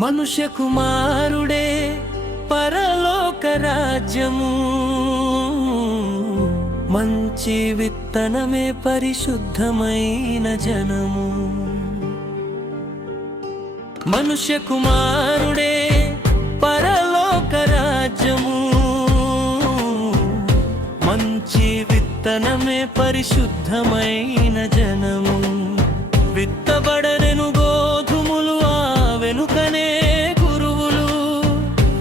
మనుష్య కుమారుడే పరలోక రాజ్యము, మంచి విత్తనమే పరిశుద్ధమైన జనము. మనుష్య కుమారుడే పరలోక రాజ్యము, మంచి విత్తనమే పరిశుద్ధమైన జనము. విత్తబడనెను గోధుమలు, ఆ వెనుకనే గురువులు.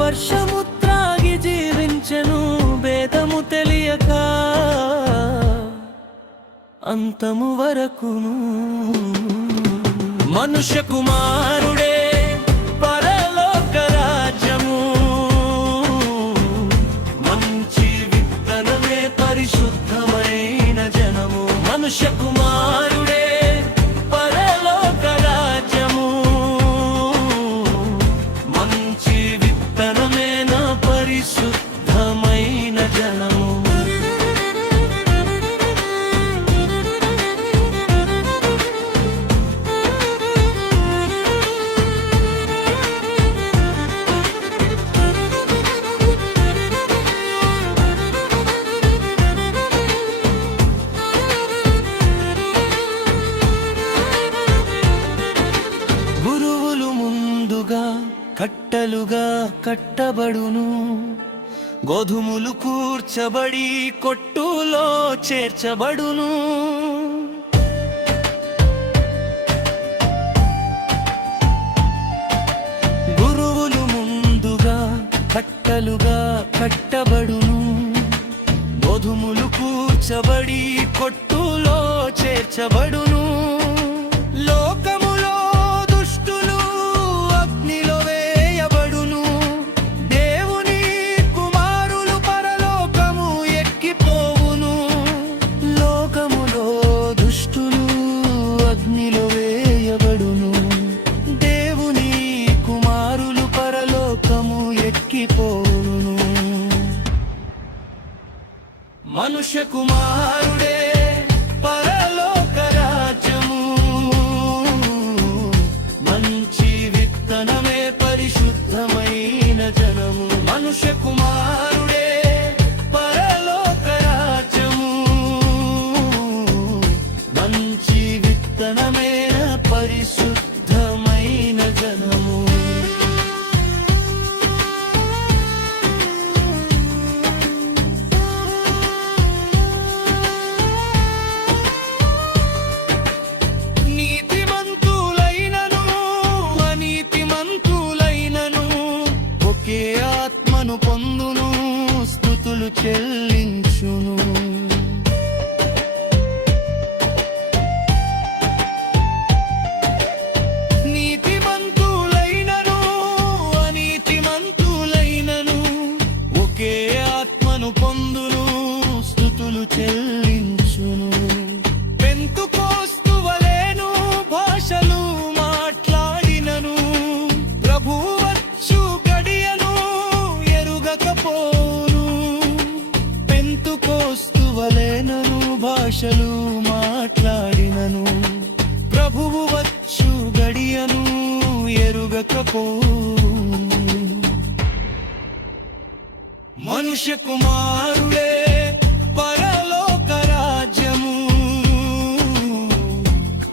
వర్షము త్రాగి జీవించెను భేదము తెలియక, అంతము వరకును. మనుష్య కుమారుడే పరలోక రాజ్యము, మంచి విత్తనమే పరిశుద్ధమైన జనము. మనుష్య కుమారుడే పరలోక రాజ్యము, మంచి విత్తనమే నా పరిశుద్ధమైన జనము. కట్టలుగా కట్టబడును, గోధుమలు కూర్చబడి కొట్టులో చేర్చబడును. గురువులు ముందుగా కట్టలుగా కట్టబడును, గోధుమలు కూర్చబడి కొట్టులో చేర్చబడును. లోకములో దుష్టులు అగ్నిలో వేయబడును, దేవుని కుమారులు పరలోకము ఎక్కిపోవును. లోకములో దుష్టులు అగ్నిలో వేయబడును, దేవుని కుమారులు పరలోకము ఎక్కిపోవును. మనుష్య కుమారుడే పరలోక రాజ్యము, మంచి విత్తనమే పరిశుద్ధమైన జనము. మనుష్య కుమారుడే పరలోక రాజ్యము, మంచి విత్తనమే పరిశుద్ధమైన జనము. ఒకే ఆత్మను పొందును, స్తుతులు చెల్లించును. నీతిమంతులైనను అనీతిమంతులైనను ఒకే ఆత్మను పొందును, స్తుతులు చెల్లించును. పెంతుకోస్తువలేను భాషలు మాట్లాడినను, ప్రభువు పెంతుకోస్తువలెనను భాషలు మాట్లాడినను, ప్రభువు వచ్చు గడియను ఎరుగకపోను. మనుష్య కుమారుడే పరలోక రాజ్యము,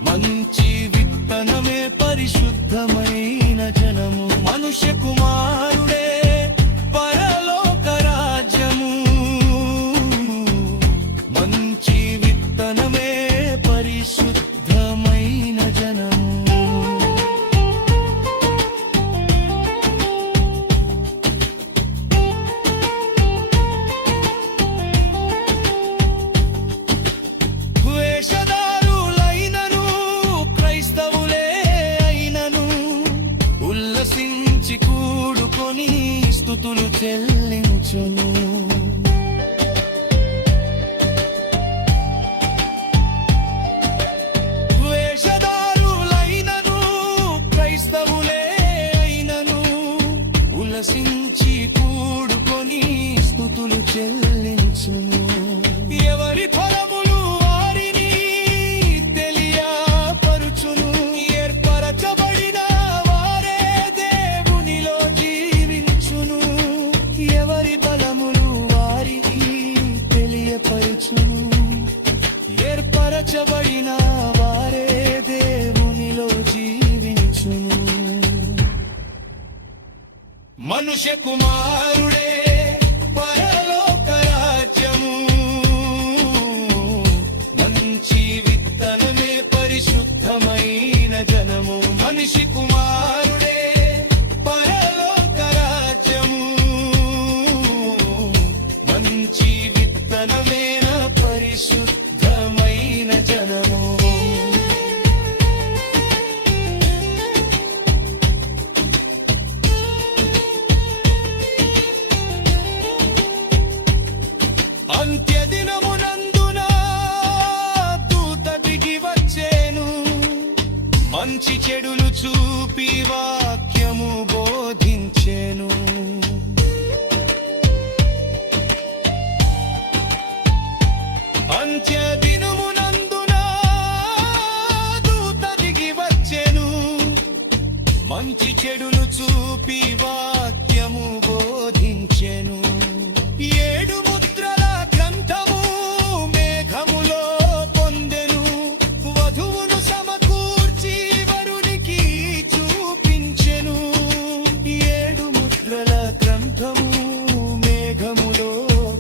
మంచి విత్తనమే పరిశుద్ధమైన జనము. మనుష్య కుమారుడే పరలోక రాజ్యము, మంచి విత్తనమే పరిశుద్ధమైన జనము. వేషధారులైనను క్రైస్తవులే అయినను ఉల్లసించి కూడుకొని స్తుతులు చెల్లించును. వేషధారులైనను క్రైస్తవులే అయినను ఉల్లసించి కూడుకొని స్తుతులు చెల్లించును. ఎవరి ఫలములు వారిని తెలియపరుచును, ఏర్పరచబడిన వారే తీర్చబడిన వారే దేవునిలో జీవించును. మనుష్య కుమారుడే పరలోక రాజ్యము, మంచి విత్తనమే పరిశుద్ధమైన జనము. మనిషి కుమారుడే పరలోక రాజ్యము, మంచి విత్తనమైన పరిశుద్ధమైన జనము. అంత్యదినమునందున దూత దిగి వచ్చేను, మంచి చెడులు చూపి వాక్యము బోధించెను. అంత్యదినమునందున దూత దిగి వచ్చెను, మంచి చెడులు చూపి వాక్యము బోధించెను. ఏడు ముద్రల గ్రంథము మేఘములో పొందెను, వధువును సమకూర్చి వరునికి చూపించెను. ఏడు ముద్రల గ్రంథము మేఘములో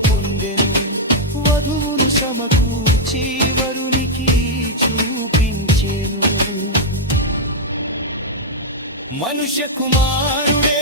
పొందెను, వధువును సమకూర్చి వరునికి చూపించెను. మనుష్య కుమారుడే